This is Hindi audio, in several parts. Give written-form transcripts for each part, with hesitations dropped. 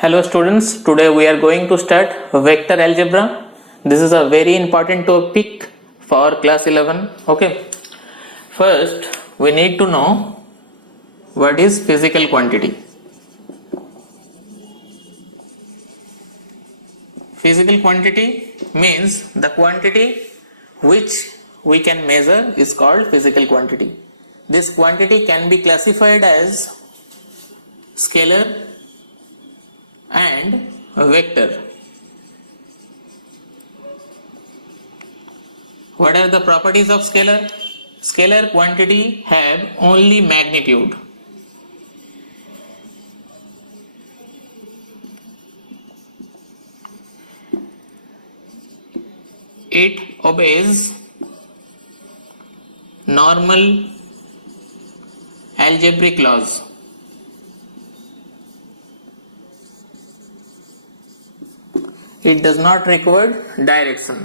Hello students, today we are going to start vector algebra. This is a very important topic for class 11. Okay. First, we need to know what is physical quantity. Physical quantity means the quantity which we can measure is called physical quantity. This quantity can be classified as scalar and vector. What are the properties of scalar? Scalar quantity have only magnitude. It obeys normal algebraic laws. It does not require direction.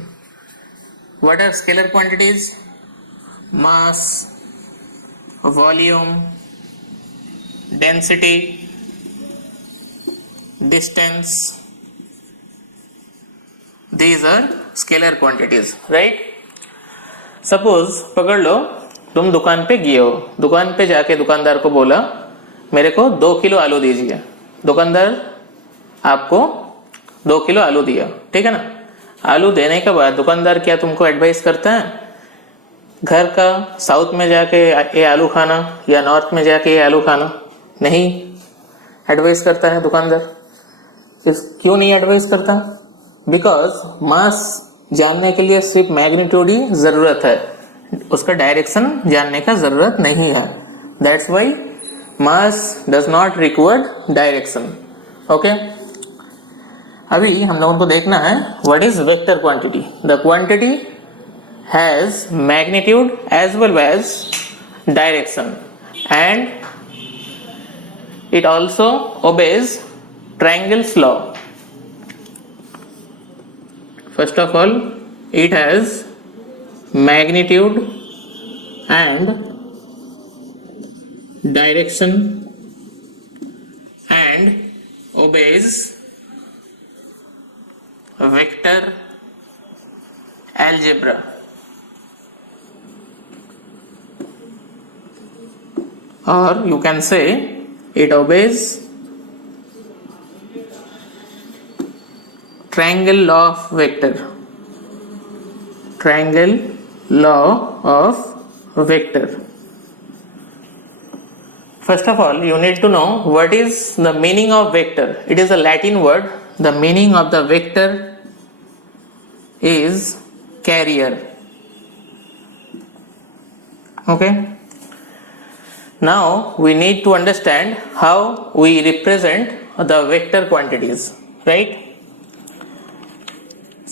What are scalar quantities? Mass, volume, density, distance. These are scalar quantities, right? Suppose पकड़ लो तुम दुकान पे गए हो, दुकान पे जाके दुकानदार को बोला मेरे को 2 किलो आलू दीजिए. दुकानदार आपको 2 किलो आलू दिया, ठीक है ना. आलू देने के बाद दुकानदार क्या तुमको एडवाइस करता है घर का साउथ में जाके ये आलू खाना या नॉर्थ में जाके ये आलू खाना? नहीं एडवाइस करता है दुकानदार. क्यों नहीं एडवाइस करता? बिकॉज मास जानने के लिए सिर्फ मैग्नीट्यूड ही जरूरत है, उसका डायरेक्शन जानने का जरूरत नहीं है. That's why mass does not require direction. Okay, अभी हम लोगों को देखना है what is vector quantity. The quantity has magnitude as well as direction and it also obeys triangles law. First of all, it has magnitude and direction and obeys vector algebra. Or you can say it obeys triangle law of vector. Triangle law of vector. First of all, you need to know what is the meaning of vector. It is a Latin word. The meaning of the vector is carrier. Okay. Now we need to understand how we represent the vector quantities, right?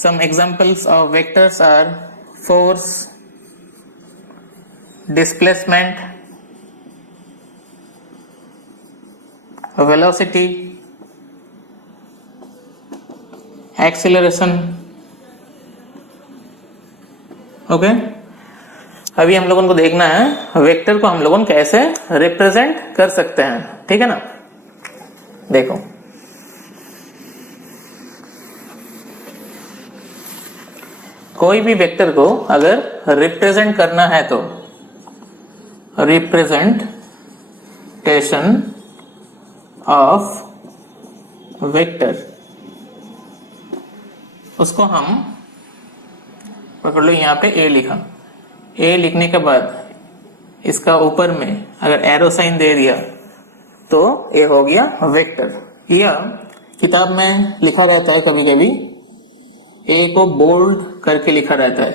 Some examples of vectors are force, displacement, velocity, acceleration. Okay, अभी हम लोगों को देखना है वेक्टर को हम लोगों कैसे रिप्रेजेंट कर सकते हैं, ठीक है ना. देखो, कोई भी वेक्टर को अगर रिप्रेजेंट करना है तो रिप्रेजेंटेशन ऑफ वेक्टर, उसको हम पकड़ लो. यहाँ पे ए लिखा, ए लिखने के बाद इसका ऊपर में अगर एरो साइन दे दिया तो ए हो गया वेक्टर. या किताब में लिखा रहता है कभी कभी ए को बोल्ड करके लिखा रहता है,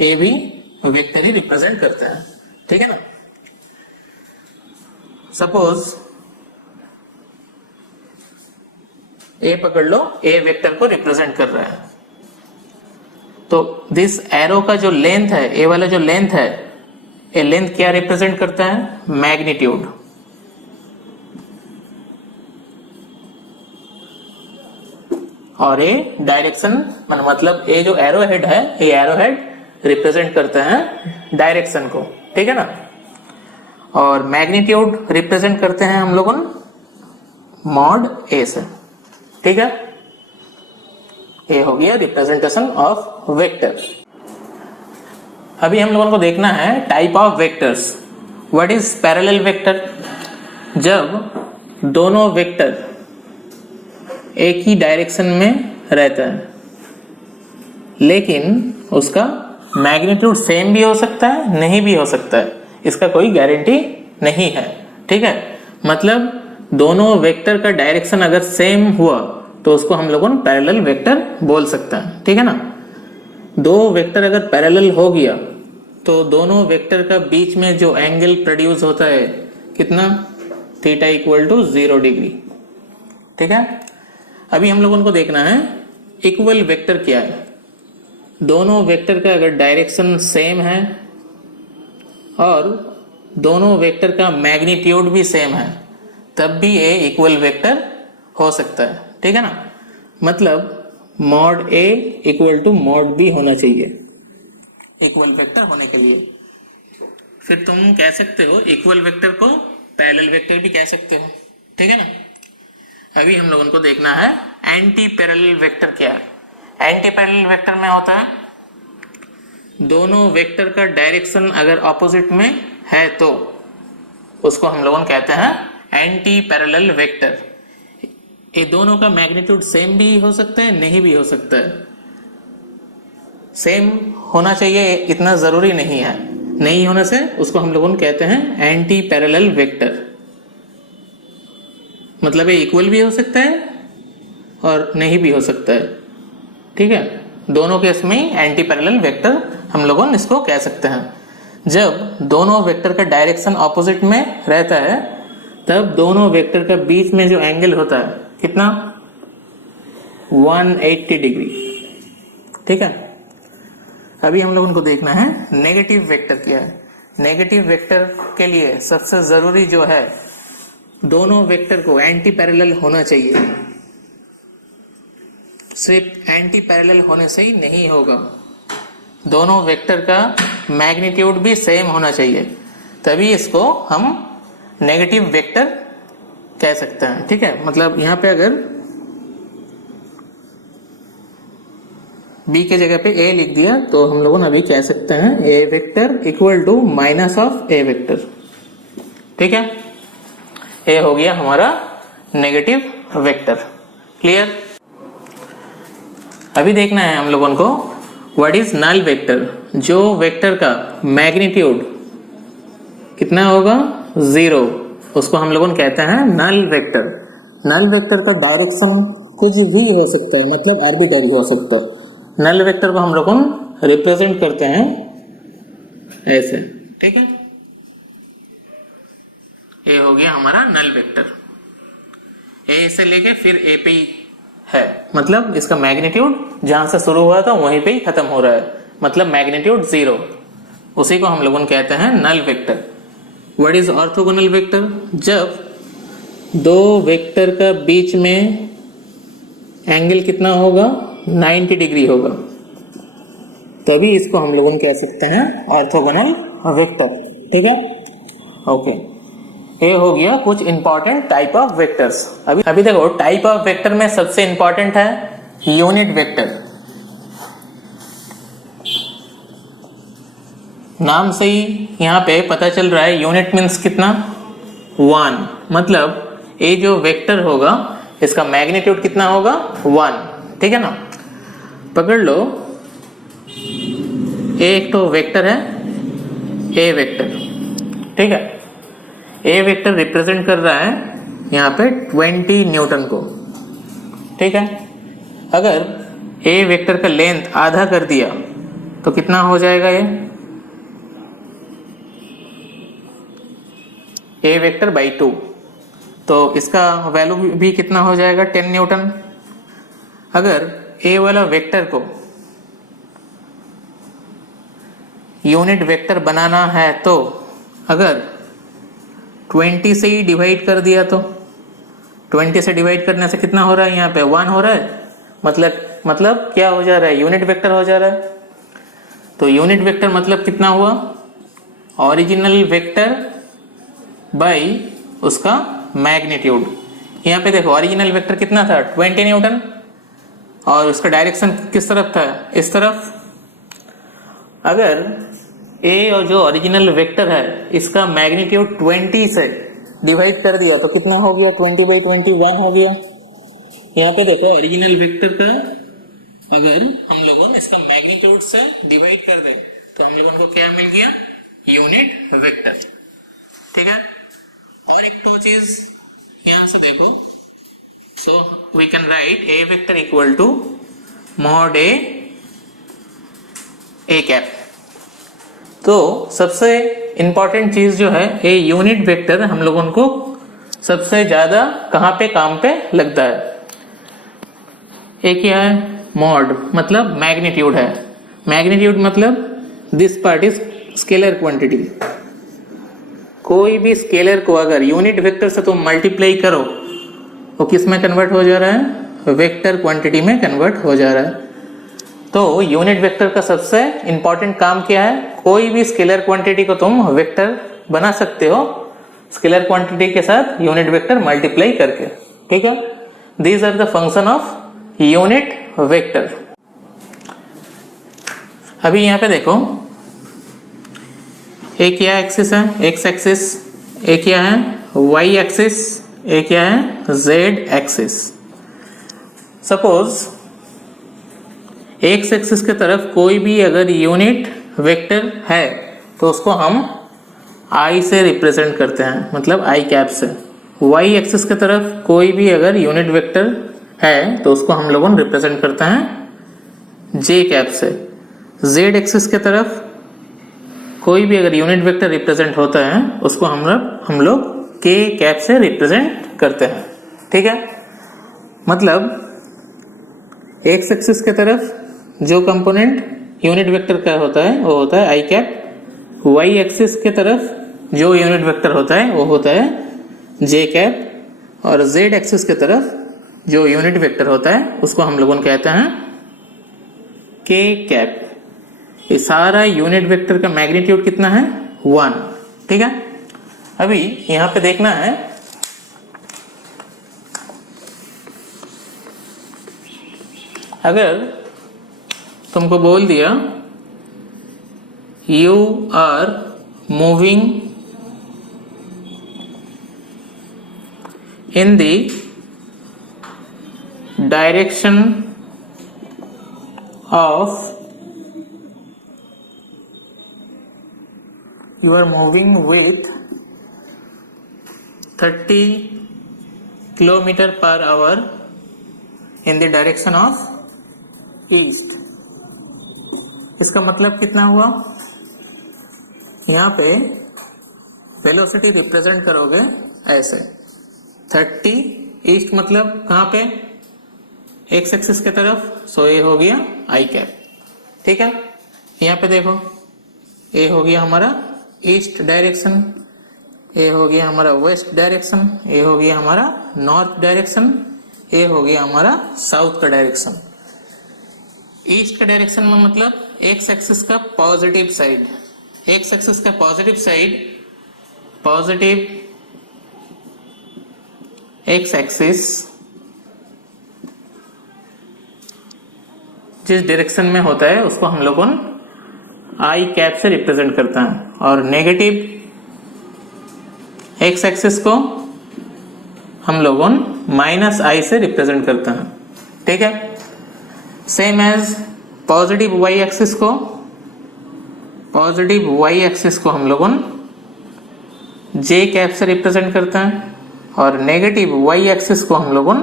ए भी वेक्टर ही रिप्रेजेंट करता है, ठीक है ना. सपोज ए पकड़ लो, ए वेक्टर को रिप्रेजेंट कर रहा है, तो दिस एरो का जो लेंथ है, ए वाला जो लेंथ है, ए लेंथ क्या रिप्रेजेंट करता है? मैग्नीट्यूड. और ए डायरेक्शन मतलब ए जो एरो हेड है, ये एरो हेड रिप्रेजेंट करता है डायरेक्शन को, ठीक है ना. और मैग्नीट्यूड रिप्रेजेंट करते हैं हम लोगों मॉड ए से, ठीक है, ये हो गया रिप्रेजेंटेशन ऑफ वेक्टर। अभी हम लोगों को देखना है type of vectors. What is parallel vector? जब दोनों वेक्टर एक ही डायरेक्शन में रहता है लेकिन उसका मैग्नीट्यूड सेम भी हो सकता है, नहीं भी हो सकता है, इसका कोई गारंटी नहीं है। ठीक है, मतलब दोनों वेक्टर का डायरेक्शन अगर सेम हुआ तो उसको हम लोगों पैरेलल वेक्टर बोल सकते हैं। ठीक है ना, दो वेक्टर अगर पैरेलल हो गया तो दोनों वेक्टर का बीच में जो एंगल प्रोड्यूस होता है कितना, थीटा इक्वल टू 0 डिग्री। ठीक है, अभी हम लोगों को देखना है इक्वल वेक्टर क्या है। दोनों वेक्टर का अगर डायरेक्शन सेम है और दोनों वेक्टर का मैग्नीट्यूड भी सेम है तब भी ये इक्वल वेक्टर हो सकता है। ठीक है ना, मतलब mod A equal to mod B होना चाहिए इक्वल वेक्टर होने के लिए। फिर तुम कह सकते हो इक्वल वेक्टर को पैरेलल वेक्टर भी कह सकते हो। ठीक है ना, अभी हम लोगों को देखना है एंटी पैरेलल वेक्टर क्या है। एंटी पैरेलल वेक्टर में होता है दोनों वेक्टर का डायरेक्शन अगर ऑपोजिट में है तो उसको हम लोगों कहते हैं एंटी पैरेलल वेक्टर। ये दोनों का मैग्नीट्यूड सेम भी हो सकता है, नहीं भी हो सकता है। सेम होना चाहिए इतना जरूरी नहीं है, नहीं होने से उसको हम लोगों कहते हैं एंटी पैरेलल वेक्टर। मतलब ये इक्वल भी हो सकता है और नहीं भी हो सकता है। ठीक है, दोनों केस में एंटी पैरेलल वेक्टर हम लोगों इसको कह सकते हैं। जब दोनों वेक्टर का डायरेक्शन ऑपोजिट में रहता है तब दोनों वेक्टर का बीच में जो एंगल होता है कितना, 180 डिग्री। ठीक है, अभी हम लोगों को देखना है नेगेटिव वेक्टर क्या है। नेगेटिव वेक्टर के लिए सबसे जरूरी जो है दोनों वेक्टर को एंटी पैरेलल होना चाहिए। सिर्फ एंटी पैरेलल होने से ही नहीं होगा, दोनों वेक्टर का मैग्नीट्यूड भी सेम होना चाहिए, तभी इसको हम नेगेटिव वेक्टर कह सकते हैं। ठीक है, मतलब यहाँ पे अगर b के जगह पे a लिख दिया तो हम लोगों ने अभी कह सकते हैं a vector equal to minus of a vector. ठीक है, a हो गया हमारा नेगेटिव वेक्टर। क्लियर? अभी देखना है हम लोगों को व्हाट इज नल वेक्टर। जो वेक्टर का मैग्नीट्यूड कितना होगा, 0, उसको हम लोगों कहते हैं नल वेक्टर। नल वेक्टर का डायरेक्शन कुछ भी हो सकता है, मतलब आर्बिटरी हो सकता है। नल वेक्टर को हम लोग रिप्रेजेंट करते हैं ऐसे। ठीक है, ये हो गया हमारा नल वेक्टर। ए से लेके फिर ए पे ही है, मतलब इसका मैग्नीट्यूड जहां से शुरू हुआ था वहीं पे ही खत्म हो रहा है, मतलब मैग्नीट्यूड 0। उसी को हम लोग कहते हैं null vector. What is orthogonal vector? जब दो वेक्टर का बीच में एंगल कितना होगा, 90 डिग्री होगा, तभी इसको हम लोगों कह सकते हैं ऑर्थोगोनल वेक्टर। ठीक है, ओके, ये हो गया कुछ इंपॉर्टेंट टाइप ऑफ वेक्टर्स। अभी देखो टाइप ऑफ वेक्टर में सबसे इंपॉर्टेंट है यूनिट वेक्टर। नाम से ही यहाँ पे पता चल रहा है यूनिट मीन्स कितना, 1, मतलब ये जो वेक्टर होगा इसका मैग्नीट्यूड कितना होगा, 1। ठीक है ना, पकड़ लो एक तो वेक्टर है ए वेक्टर। ठीक है, ए वेक्टर रिप्रेजेंट कर रहा है यहाँ पे 20 न्यूटन को। ठीक है, अगर ए वेक्टर का लेंथ आधा कर दिया तो कितना हो जाएगा, ये ए वेक्टर बाई 2, तो इसका वैल्यू भी कितना हो जाएगा, 10 न्यूटन। अगर ए वाला वेक्टर को यूनिट वेक्टर बनाना है तो अगर 20 से ही डिवाइड कर दिया तो 20 से डिवाइड करने से कितना हो रहा है, यहाँ पे 1 हो रहा है, मतलब क्या हो जा रहा है, यूनिट वेक्टर हो जा रहा है। तो यूनिट वेक्टर मतलब कितना हुआ, ओरिजिनल वेक्टर बाई उसका मैग्नीट्यूड। यहाँ पे देखो ओरिजिनल वेक्टर कितना था 20 न्यूटन, और उसका डायरेक्शन किस तरफ था, इस तरफ। अगर ए और जो ओरिजिनल वेक्टर है इसका मैग्नीट्यूड 20 से डिवाइड कर दिया तो कितना हो गया, 20/21 हो गया। यहाँ पे देखो ओरिजिनल वेक्टर का अगर हम लोगों ने इसका मैग्नीट्यूड से डिवाइड कर दे तो हम लोगों को क्या मिल गया, यूनिट वेक्टर। ठीक है। और एक तो चीज यहाँ से देखो, so we can write A vector equal to mod A cap. तो सबसे इंपॉर्टेंट चीज जो है ए यूनिट वेक्टर हम लोगों को सबसे ज्यादा कहाँ पे काम पे लगता है। ए क्या है, मॉड मतलब मैग्नीट्यूड है। मैग्नीट्यूड मतलब this part is scalar quantity. कोई भी स्केलर को अगर यूनिट वेक्टर से तुम मल्टीप्लाई करो तो किस में कन्वर्ट हो जा रहा है, वेक्टर क्वांटिटी में कन्वर्ट हो जा रहा है। तो यूनिट वेक्टर का सबसे इंपॉर्टेंट काम क्या है, कोई भी स्केलर क्वांटिटी को तुम वेक्टर बना सकते हो स्केलर क्वांटिटी के साथ यूनिट वेक्टर मल्टीप्लाई करके। ठीक है। These are the function of unit vector. अभी यहाँ पे देखो ए क्या एक्सिस है, एक्स एक्सिस, ए क्या है वाई एक्सिस, ए क्या है Z axis. Suppose x axis के तरफ कोई भी अगर यूनिट वेक्टर है तो उसको हम आई से रिप्रेजेंट करते हैं, मतलब आई कैप से। वाई एक्सिस के तरफ कोई भी अगर यूनिट वेक्टर है तो उसको हम लोगों रिप्रेजेंट करते हैं जे कैप से। जेड एक्सिस के तरफ कोई भी अगर यूनिट वेक्टर रिप्रेजेंट होता है उसको हम लोग के कैप से रिप्रेजेंट करते हैं। ठीक है। मतलब एक्स एक्सिस के तरफ जो कंपोनेंट यूनिट वेक्टर का होता है वो होता है आई कैप। वाई एक्सिस के तरफ जो यूनिट वेक्टर होता है वो होता है जे कैप। और जेड एक्सिस के तरफ जो यूनिट वेक्टर होता है उसको हम लोगों कहते हैं के कैप। ये सारा यूनिट वेक्टर का मैग्नीट्यूड कितना है, 1। ठीक है। अभी यहां पे देखना है अगर तुमको बोल दिया you are moving in the direction of you are moving with 30 km/h in the direction of east। इसका मतलब कितना हुआ, यहाँ पे वेलोसिटी रिप्रेजेंट करोगे ऐसे 30 ईस्ट मतलब कहाँ पे, एक्स एक्सिस के तरफ। सो ये हो गया आई कैप। ठीक है। यहाँ पे देखो ये हो गया हमारा ईस्ट डायरेक्शन, ये हो गया हमारा वेस्ट डायरेक्शन, ये हो गया हमारा नॉर्थ डायरेक्शन, ये हो गया हमारा साउथ का डायरेक्शन। ईस्ट का डायरेक्शन में मतलब एक्स एक्सिस का पॉजिटिव साइड, एक्स एक्सिस का positive side, positive x axis जिस डायरेक्शन में होता है उसको हम लोगों आई कैप से रिप्रेजेंट करता है। और नेगेटिव एक्स एक्सिस को हम लोगों माइनस आई से रिप्रेजेंट करते हैं। ठीक है। Same as positive Y axis को, पॉजिटिव वाई एक्सिस को हम लोगों जे कैप से रिप्रेजेंट करते हैं और नेगेटिव वाई एक्सिस को हम लोगों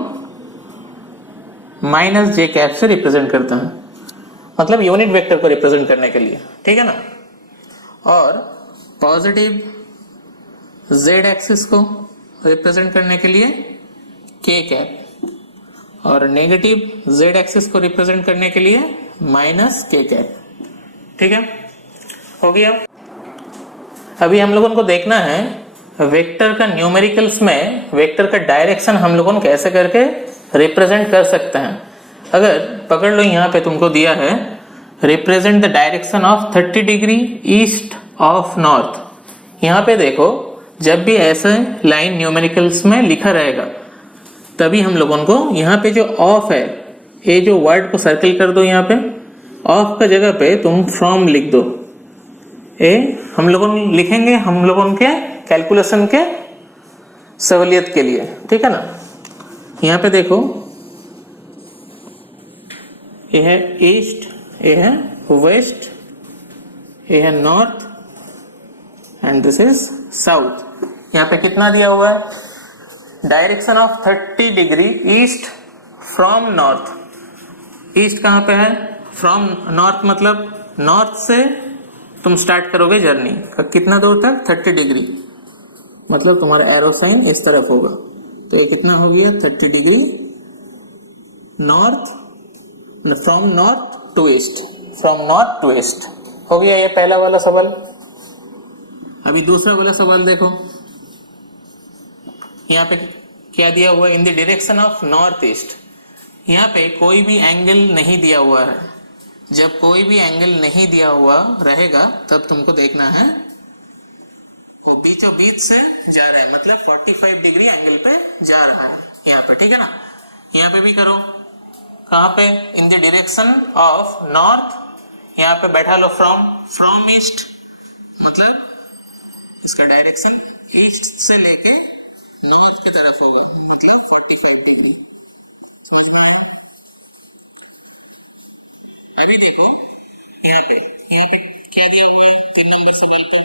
माइनस जे कैप से रिप्रेजेंट करते हैं, मतलब यूनिट वेक्टर को रिप्रेजेंट करने के लिए। ठीक है ना। और पॉजिटिव जेड एक्सिस को रिप्रेजेंट करने के लिए के कैप और नेगेटिव जेड एक्सिस को रिप्रेजेंट करने के लिए माइनस के कैप। ठीक है, हो गया। अभी हम लोगों को देखना है वेक्टर का न्यूमेरिकल्स में वेक्टर का डायरेक्शन हम लोगों कैसे करके रिप्रेजेंट कर सकते हैं। अगर पकड़ लो यहाँ पे तुमको दिया है represent the direction of 30 degree east of north. यहाँ पे देखो जब भी ऐसे लाइन न्यूमेरिकल्स में लिखा रहेगा तभी हम लोगों को यहाँ पे जो ऑफ है, ये जो वर्ड को सर्कल कर दो, यहाँ पे ऑफ का जगह पे तुम फ्रॉम लिख दो। ये हम लोगों लिखेंगे हम लोगों के कैलकुलेशन के सहूलियत के लिए, ठीक है ना। यहाँ पे देखो, ये है ईस्ट, ये है वेस्ट, ये है north and this is south. यहाँ पे कितना दिया हुआ है? Direction of 30 degree east from north. East कहाँ पे है? फ्रॉम नॉर्थ, मतलब नॉर्थ से तुम स्टार्ट करोगे जर्नी, कितना दूर तक? 30 डिग्री, मतलब तुम्हारा एरो साइन इस तरफ होगा। तो ये कितना हो गया? 30 degree north, from north to east, from north to east हो गया ये पहला वाला सवाल। अभी दूसरा वाला सवाल देखो, यहाँ पे क्या दिया हुआ है? इन the direction of north east. यहाँ पे कोई भी एंगल नहीं दिया हुआ है। जब कोई भी एंगल नहीं दिया हुआ रहेगा तब तुमको देखना है वो बीचों बीच से जा रहा है, मतलब 45 डिग्री एंगल पे जा रहा है यहाँ पे, ठीक है ना। यहाँ पे भी करो, कहाँ पे? इन द डायरेक्शन ऑफ नॉर्थ, यहाँ पे बैठा लो फ्रॉम ईस्ट, मतलब इसका डायरेक्शन ईस्ट से लेके नॉर्थ की तरफ होगा, मतलब 45 डिग्री। समझ में आया? अभी देखो यहाँ पे क्या दिया हुआ है 3 नंबर सवाल पे?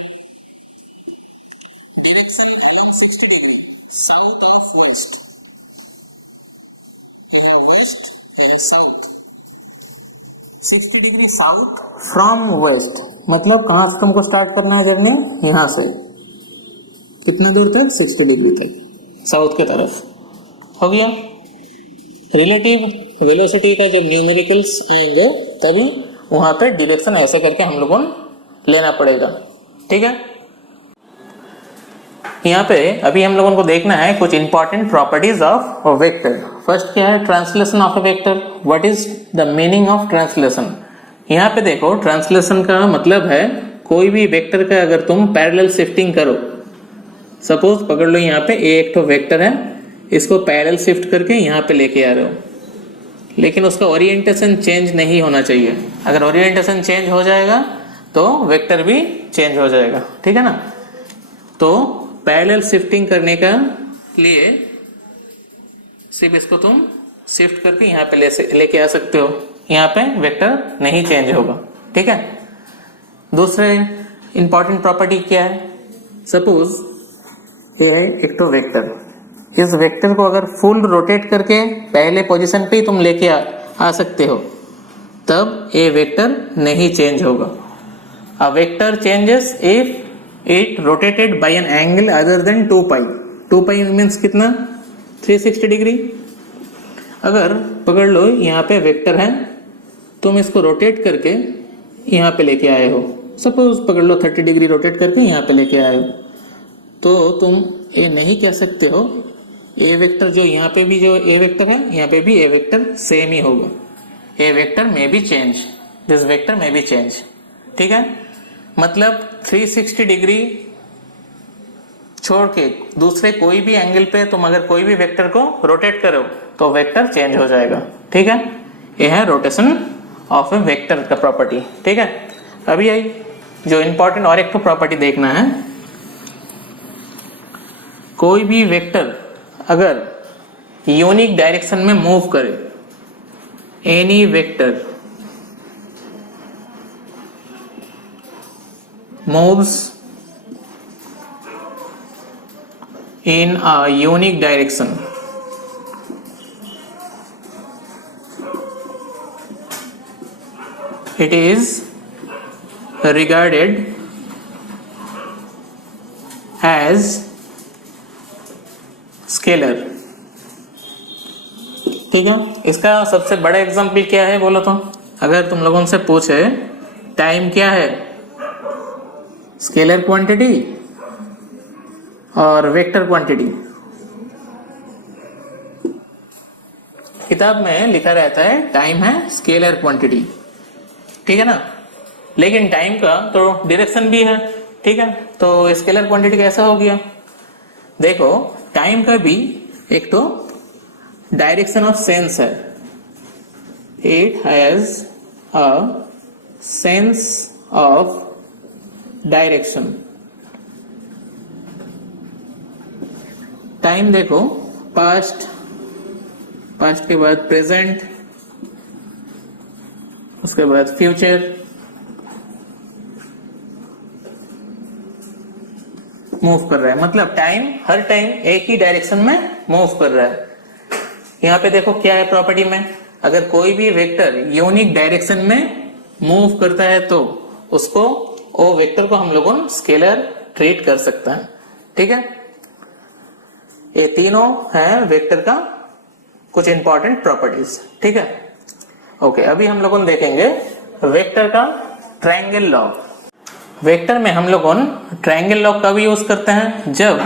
Direction along 60 degree south of west. यह है वेस्ट, यह है south. 60 degree south from west, मतलब कहाँ से तुमको स्टार्ट करना है जर्नी? यहाँ से कितना दूर तक? 60 डिग्री तक, साउथ के तरफ। हो गया। रिलेटिव वेलोसिटी का जब न्यूमेरिकल्स आएंगे तभी वहां पे डायरेक्शन ऐसे करके हम लोगों को लेना पड़ेगा, ठीक है। यहाँ पे अभी हम लोगों को देखना है कुछ important properties of vector. First क्या है? Translation of A vector. What is the meaning of translation? यहाँ पे देखो, ट्रांसलेशन का मतलब है कोई भी वेक्टर का अगर तुम पैरेलल शिफ्टिंग करो, सपोज पकड़ लो यहाँ पे एक तो वेक्टर है, इसको पैरेलल शिफ्ट करके यहाँ पे लेके आ रहे हो, लेकिन उसका ओरिएंटेशन चेंज नहीं होना चाहिए। अगर ओरिएंटेशन चेंज हो जाएगा तो वेक्टर भी चेंज हो जाएगा, ठीक है ना। तो पैरेलल शिफ्टिंग करने का लिए सिर्फ इसको तुम शिफ्ट करके यहाँ पे लेके आ सकते हो, यहाँ पे वेक्टर नहीं चेंज होगा, ठीक है। दूसरे इंपॉर्टेंट प्रॉपर्टी क्या है? सपोज ये है एक तो वेक्टर, इस वेक्टर को अगर फुल रोटेट करके पहले पोजीशन पे ही तुम लेके आ सकते हो, तब ये वेक्टर नहीं चेंज होगा। A vector changes if it rotated bye an angle other than 2 pi. 2 pi means कितना? 360 डिग्री। अगर पकड़ लो यहाँ पे वेक्टर है, तुम इसको रोटेट करके यहाँ पे लेके आए हो, सपोज पकड़ लो 30 डिग्री रोटेट करके यहाँ पे लेके आए हो, तो तुम ये नहीं कह सकते हो ए वेक्टर जो यहाँ पे भी जो ए वेक्टर है, यहाँ पे भी ए वेक्टर सेम ही होगा। ए वेक्टर में भी चेंज, दिस वेक्टर में भी चेंज, ठीक है। मतलब 360 डिग्री छोड़ के दूसरे कोई भी एंगल पे तुम अगर कोई भी वेक्टर को रोटेट करो तो वेक्टर चेंज हो जाएगा, ठीक है। यह है रोटेशन ऑफ ए वेक्टर का प्रॉपर्टी, ठीक है। अभी आई जो इंपॉर्टेंट और एक तो प्रॉपर्टी देखना है, कोई भी वेक्टर अगर यूनिक डायरेक्शन में मूव करे, any vector moves in a unique direction, it is regarded as scalar, ठीक है। इसका सबसे बड़ा एग्जाम्पल क्या है बोलो तो? अगर तुम लोगों से पूछे टाइम क्या है, स्केलर क्वांटिटी और वेक्टर क्वांटिटी, किताब में लिखा रहता है टाइम है स्केलर क्वांटिटी, ठीक है ना। लेकिन टाइम का तो डायरेक्शन भी है, ठीक है, तो स्केलर क्वांटिटी कैसा हो गया? देखो टाइम का भी एक तो डायरेक्शन ऑफ सेंस है, it has a sense of direction. Time देखो, पास्ट, पास्ट के बाद प्रेजेंट, उसके बाद फ्यूचर, मूव कर रहा है, मतलब टाइम हर टाइम एक ही डायरेक्शन में मूव कर रहा है। यहाँ पे देखो क्या है प्रॉपर्टी में, अगर कोई भी वेक्टर यूनिक डायरेक्शन में मूव करता है तो उसको, वो वेक्टर को हम लोगों स्केलर ट्रीट कर सकता है। ठीक है, ये तीनों है वेक्टर का कुछ इंपॉर्टेंट प्रॉपर्टीज। ठीक है, ओके, अभी हम लोगों देखेंगे वेक्टर का ट्रायंगल लॉ। वेक्टर में हम लोगों ट्रायंगल लॉ कब यूज करते हैं, जब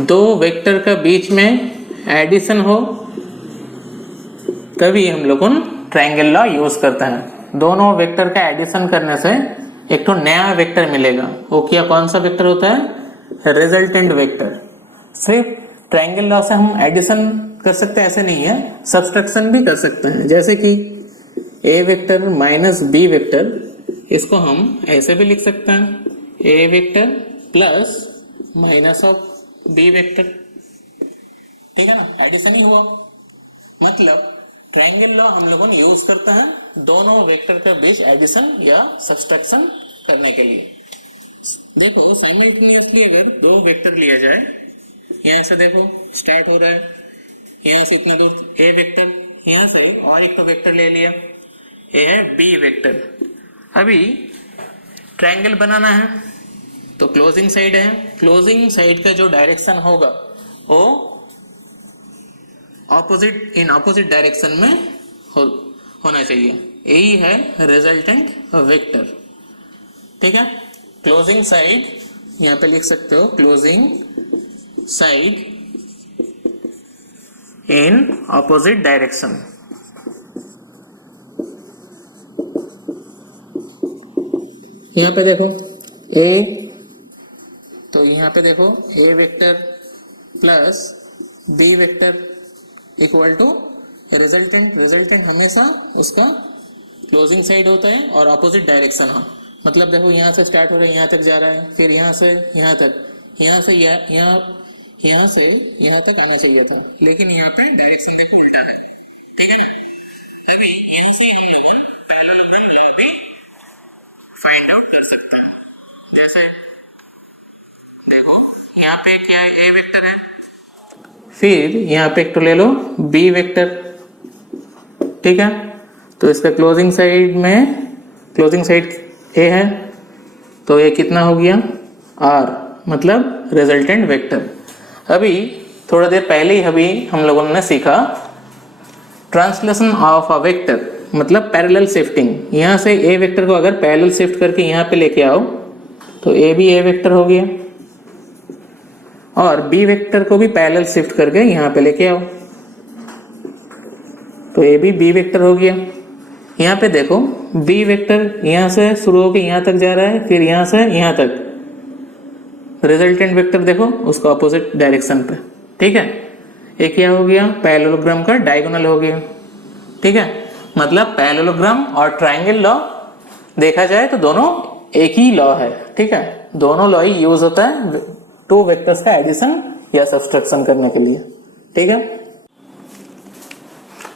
दो वेक्टर का बीच में एडिशन हो तभी हम लोगों ट्रायंगल लॉ यूज करते हैं। दोनों वेक्टर का एडिशन करने से एक तो नया वेक्टर मिलेगा, वो क्या, कौन सा वेक्टर होता है, रिजल्टेंट वेक्टर। सिर्फ ट्रायंगल लॉ से हम एडिशन कर सकते हैं ऐसे नहीं है, सब्सट्रैक्शन भी कर सकते हैं। जैसे कि A vector minus B vector, इसको हम ऐसे भी लिख सकते हैं, A vector plus minus of B vector. ठीक है ना, एडिशन ही हुआ। मतलब ट्रायंगल लॉ हम लोगों ने यूज करते हैं दोनों वेक्टर के बीच एडिशन या सब्सट्रैक्शन करने के लिए। देखो साइमल्टेनियसली अगर दो वेक्टर लिया जाए, यहाँ से देखो स्टार्ट हो रहा है, यहाँ से इतना दूर ए वेक्टर, यहाँ से और एक तो वेक्टर ले लिया, ये है बी वेक्टर। अभी ट्रायंगल बनाना है तो क्लोजिंग साइड है, क्लोजिंग साइड का जो डायरेक्शन होगा वो ऑपोजिट, इन ऑपोजिट डायरेक्शन में होना चाहिए, यही है रिजल्टेंट वेक्टर। ठीक है, क्लोजिंग साइड यहाँ पे लिख सकते हो, closing side in opposite direction. यहाँ पे देखो ए, तो यहाँ पे देखो A vector plus B vector equal to resultant. Resultant हमेशा उसका क्लोजिंग साइड होता है और ऑपोजिट डायरेक्शन हो। मतलब देखो यहाँ से स्टार्ट हो रहा है, यहाँ तक जा रहा है, फिर यहाँ से यहाँ तक, यहाँ से यहाँ से यहाँ तक आना चाहिए था, लेकिन यहाँ पे डायरेक्शन देखो उल्टा है। ठीक है ना, अभी यहाँ से ही हम लोगों पैरेललोग्राम लॉ भी फाइंड आउट कर सकते हैं। जैसे देखो यहाँ पे क्या है, ए वेक्टर है, फिर यहाँ पे एक तो ले लो बी वेक्टर। ठीक है, तो इसका क्लोजिंग साइड में, क्लोजिंग साइड ए है तो ये कितना हो गया, आर, मतलब रिजल्टेंट वेक्टर। अभी थोड़ा देर पहले ही अभी हम लोगों ने सीखा ट्रांसलेशन ऑफ अ वेक्टर, मतलब पैरेलल शिफ्टिंग। यहाँ से ए वेक्टर को अगर पैरेलल शिफ्ट करके यहाँ पे लेके आओ तो ए भी ए वेक्टर हो गया, और बी वेक्टर को भी पैरेलल शिफ्ट करके यहाँ पे लेके आओ तो ए भी बी वेक्टर हो गया। यहाँ पे देखो बी वेक्टर यहाँ से शुरू होकर यहाँ तक जा रहा है, फिर यहाँ से यहाँ तक, रिजल्टेंट वेक्टर देखो उसका ऑपोजिट डायरेक्शन पे। ठीक है, ये क्या हो गया, पैरेललोग्राम का डायगोनल हो गया। ठीक है, मतलब पैरेललोग्राम और ट्रायंगल लॉ देखा जाए तो दोनों एक ही लॉ है। ठीक है, दोनों लॉ ही यूज होता है टू वेक्टर्स का एडिशन या सब्सट्रैक्शन करने के लिए। ठीक है,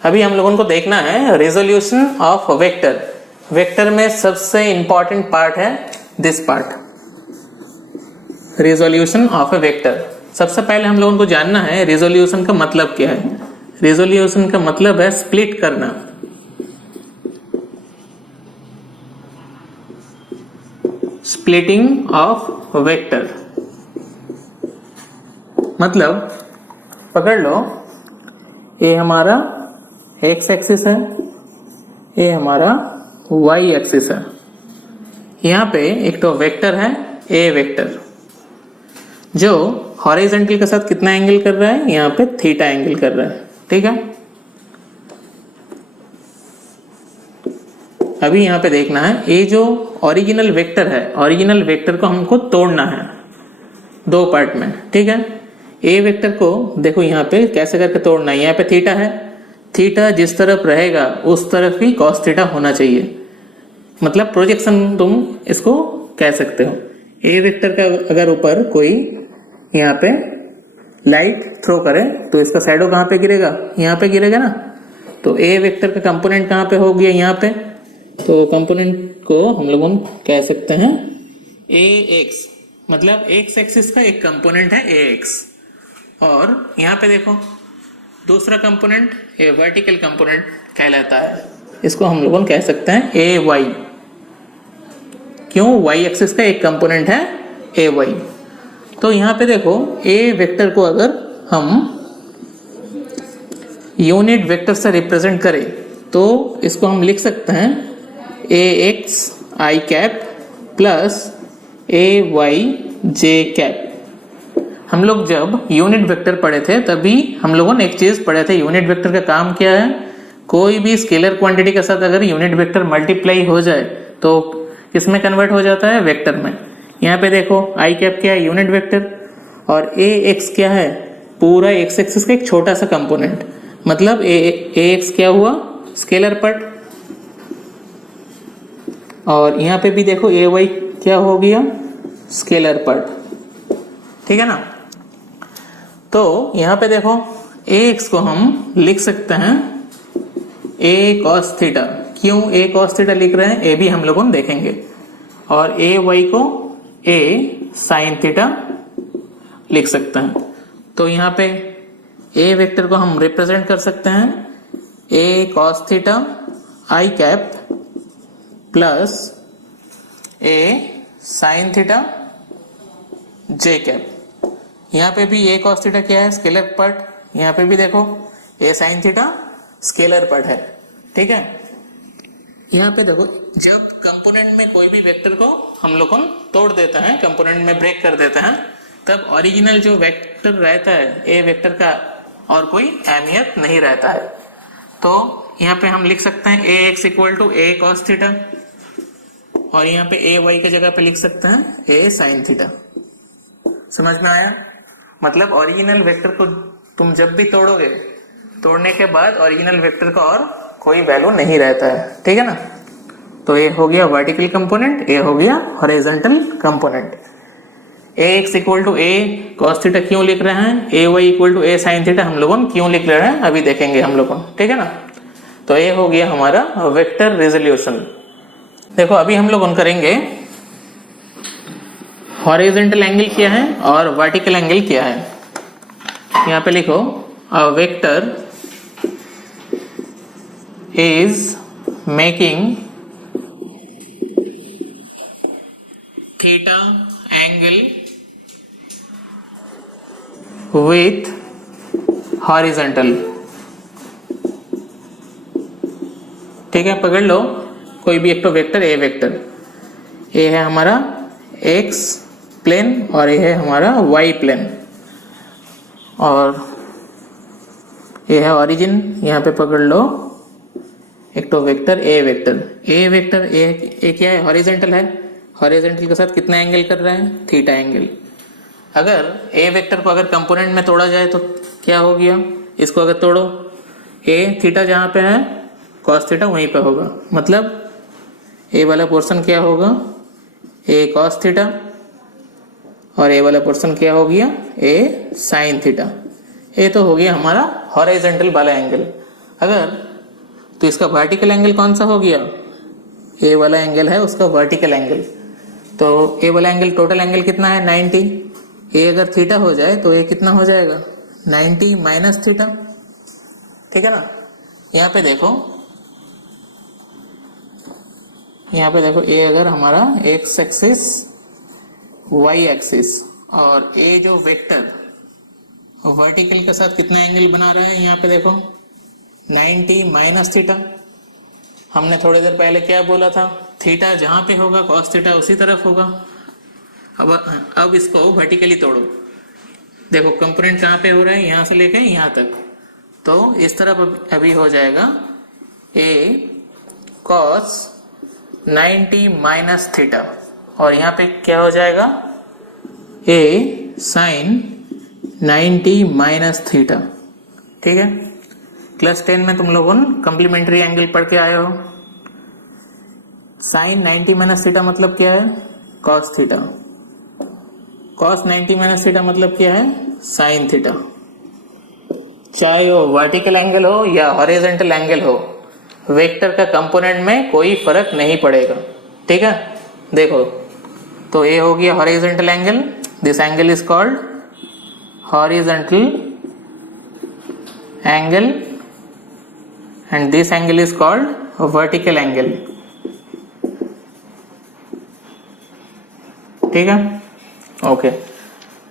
अभी हम लोगों को देखना है रेजोल्यूशन ऑफ वेक्टर। वेक्टर में सबसे इंपॉर्टेंट पार्ट है this part, resolution of A vector. सबसे पहले हम लोगों को जानना है रेजोल्यूशन का मतलब क्या है। रेजोल्यूशन का मतलब है स्प्लिट करना। स्प्लिटिंग ऑफ वेक्टर मतलब पकड़ लो, ये हमारा एक्स एक्सिस है, ये हमारा वाई एक्सिस है। यहाँ पे एक तो वेक्टर है ए वेक्टर, जो हॉरिजॉन्टल के साथ कितना एंगल कर रहा है, यहाँ पे थीटा एंगल कर रहा है। ठीक है, अभी यहाँ पे देखना है ये जो ओरिजिनल वेक्टर है, ओरिजिनल वेक्टर को हमको तोड़ना है दो पार्ट में। ठीक है, ए वेक्टर को देखो यहाँ पे कैसे करके तोड़ना है। यहाँ पे थीटा है, थीटा जिस तरफ रहेगा उस तरफ ही कॉस थीटा होना चाहिए, मतलब प्रोजेक्शन तुम इसको कह सकते हो। ए वेक्टर का अगर ऊपर कोई यहाँ पे लाइट थ्रो करे तो इसका शैडो कहाँ पे गिरेगा, यहाँ पे गिरेगा ना। तो ए वेक्टर का कंपोनेंट कहाँ पे हो गया, यहाँ पे। तो कंपोनेंट को हम लोग कह सकते हैं ए एक्स, मतलब एक्स एक्सिस का एक कंपोनेंट है ए एक्स। और यहाँ पे देखो दूसरा कंपोनेंट ए वर्टिकल कंपोनेंट कहलाता है, इसको हम लोग कह सकते हैं ए वाई। क्यों, वाई एक्सिस का एक कंपोनेंट है ए वाई। तो यहाँ पे देखो ए वेक्टर को अगर हम यूनिट वेक्टर से रिप्रेजेंट करें तो इसको हम लिख सकते हैं A x I cap plus A Y J cap. हम लोग जब यूनिट वेक्टर पढ़े थे तभी हम लोगों ने एक चीज़ पढ़े थे, यूनिट वेक्टर का काम क्या है, कोई भी स्केलर क्वांटिटी के साथ अगर यूनिट वेक्टर मल्टीप्लाई हो जाए तो किसमें कन्वर्ट हो जाता है, वेक्टर में। यहाँ पे देखो आई कैप क्या है, यूनिट वेक्टर, और ए एक्स क्या है, पूरा एक्स एक्सिस का एक छोटा सा कंपोनेंट, मतलब ए एक्स क्या हुआ, स्केलर पार्ट। और यहाँ पे भी देखो ए वाई क्या हो गया, स्केलर पार्ट, ठीक है ना। तो यहाँ पे देखो ए एक्स को हम लिख सकते हैं ए कॉस थीटा। क्यों ए कॉस थीटा लिख रहे हैं, ए भी हम लोगों देखेंगे। और ए वाई को ए साइन थीटा लिख सकते हैं। तो यहाँ पे ए वेक्टर को हम रिप्रेजेंट कर सकते हैं ए कॉस थीटा आई कैप प्लस ए साइन थीटा जे कैप। यहाँ पे भी ए कॉस थीटा क्या है, स्केलर पार्ट, यहाँ पे भी देखो ए साइन थीटा स्केलर पार्ट है, ठीक है। यहाँ पे देखो जब कंपोनेंट में कोई भी वेक्टर को हम लोग तोड़ देता है, कंपोनेंट में ब्रेक कर देते हैं, तब ओरिजिनल जो वेक्टर रहता है ए वेक्टर का और कोई अहमियत नहीं रहता है। तो यहाँ पे हम लिख सकते हैं A X equal to A cos theta, और यहाँ पे ए वाई की जगह पे लिख सकते हैं ए साइन थीटा। समझ में आया, मतलब ओरिजिनल वेक्टर को तुम जब भी तोड़ोगे, तोड़ने के बाद ओरिजिनल वेक्टर का और कोई वैल्यू नहीं रहता है, ठीक है ना। तो ये हो गया वर्टिकल कंपोनेंट, ये हो गया horizontal component. A X equal to A cos theta क्यों लिख रहे हैं, A Y equal to A sine theta हम लोगों क्यों लिख रहे हैं, अभी देखेंगे हम लोगों, ठीक है ना। तो ये हो गया हमारा वेक्टर रेजोल्यूशन। देखो अभी हम लोग करेंगे हॉरिजॉन्टल एंगल क्या है और वर्टिकल एंगल क्या है। यहाँ पे लिखो a vector is making theta angle with horizontal। ठीक है, पकड़ लो कोई भी एक तो वेक्टर ए वेक्टर, ए है हमारा एक्स प्लेन और ये है हमारा वाई प्लेन, और ये है ओरिजिन। यहाँ पे पकड़ लो एक तो vector A vector, A vector A क्या है, हॉरिजॉन्टल है, हॉरिजॉन्टल के साथ कितना एंगल कर रहा है, थीटा एंगल। अगर ए वेक्टर को अगर कंपोनेंट में तोड़ा जाए तो क्या हो गया, इसको अगर तोड़ो ए थीटा जहाँ पे है कॉस थीटा वहीं पे होगा, मतलब ए वाला पोर्शन क्या होगा, ए कॉस थीटा, और ए वाला पोर्शन क्या हो गया, ए साइन थीटा। ये तो हो गया हमारा हॉरिजॉन्टल वाला एंगल। अगर तो इसका वर्टिकल एंगल कौन सा हो गया, ए वाला एंगल है उसका वर्टिकल एंगल। तो ए वाला एंगल टोटल एंगल कितना है 90, ए अगर थीटा हो जाए तो ये कितना हो जाएगा 90 माइनस थीटा, ठीक है ना। यहाँ पे देखो, यहाँ पे देखो ए अगर हमारा एक्स एक्सिस वाई एक्सिस, और ए जो वेक्टर वर्टिकल के साथ कितना एंगल बना रहा है, यहाँ पे देखो 90 माइनस थीटा। हमने थोड़ी देर पहले क्या बोला था, थीटा जहाँ पे होगा कॉस थीटा उसी तरफ होगा। अब इसको वर्टिकली तोड़ो, देखो कंपोनेंट कहाँ पे हो रहा है, यहाँ से लेकर यहाँ तक, तो इस तरफ अभी हो जाएगा ए कॉस 90 माइनस थीटा, और यहाँ पे क्या हो जाएगा ए साइन 90 माइनस थीटा। ठीक है, क्लास 10 में तुम लोगों ने कम्प्लीमेंट्री एंगल पढ़ के आए हो। साइन 90 माइनस थीटा मतलब क्या है? Cos theta. Cos 90 minus theta मतलब क्या है? Sine theta. चाहे वो वर्टिकल एंगल हो या हॉरिजॉन्टल एंगल हो, वेक्टर का कंपोनेंट में कोई फर्क नहीं पड़ेगा। ठीक है, देखो तो ये हो गया horizontal angle, this angle is called horizontal angle and this angle is called vertical angle. ठीक है, ओके।